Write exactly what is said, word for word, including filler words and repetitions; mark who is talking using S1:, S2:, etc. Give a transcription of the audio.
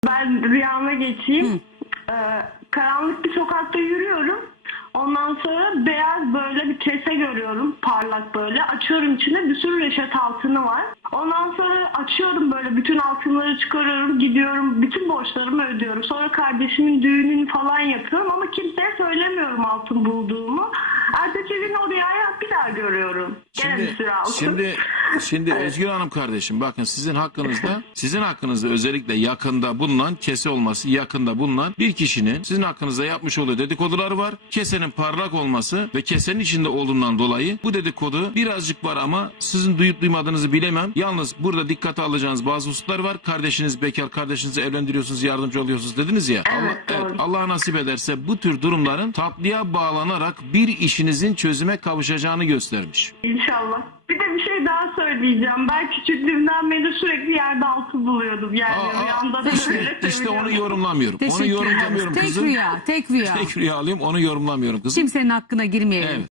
S1: Ben rüyama geçeyim. Ee, karanlık bir sokakta yürüyorum. Ondan sonra beyaz böyle bir kese görüyorum. Parlak böyle. Açıyorum, içinde bir sürü reşat altını var. Ondan sonra açıyorum, böyle bütün altınları çıkarıyorum. Gidiyorum, bütün borçlarımı ödüyorum. Sonra kardeşimin düğününü falan yapıyorum. Ama kimseye söylemiyorum altın bulduğumu. Ertesi gün o rüyayı bir daha görüyorum. Gene bir
S2: Şimdi,
S1: sürü altın.
S2: şimdi, şimdi Özgür Hanım kardeşim, bakın sizin hakkınızda, sizin hakkınızda özellikle yakında bulunan, kese olması yakında bulunan bir kişinin sizin hakkınızda yapmış olduğu dedikoduları var. Kesenin parlak olması ve kesenin içinde olduğundan dolayı bu dedikodu birazcık var ama sizin duyup duymadığınızı bilemem. Yalnız burada dikkate alacağınız bazı hususlar var. Kardeşiniz bekar, kardeşinizi evlendiriyorsunuz, yardımcı oluyorsunuz dediniz ya.
S1: Evet,
S2: Allah,
S1: doğru.
S2: evet, Allah nasip ederse bu tür durumların tatlıya bağlanarak bir işinizin çözüme kavuşacağını göstermiş.
S1: İnşallah. Bir de bir şey daha söyleyeceğim. Ben küçüklüğümden beri sürekli yerde altın buluyordum. Yani
S2: Aa,
S1: rüyamda da
S2: işte,
S1: böyle
S2: işte onu
S1: seviniyordum.
S2: yorumlamıyorum. Onu
S3: Teşekkür
S2: yorumlamıyorum
S3: ederiz. Tek
S2: kızım.
S3: rüya, tek rüya.
S2: Tek rüya alayım, onu yorumlamıyorum kızım.
S3: Kimsenin hakkına girmeyelim.
S2: Evet.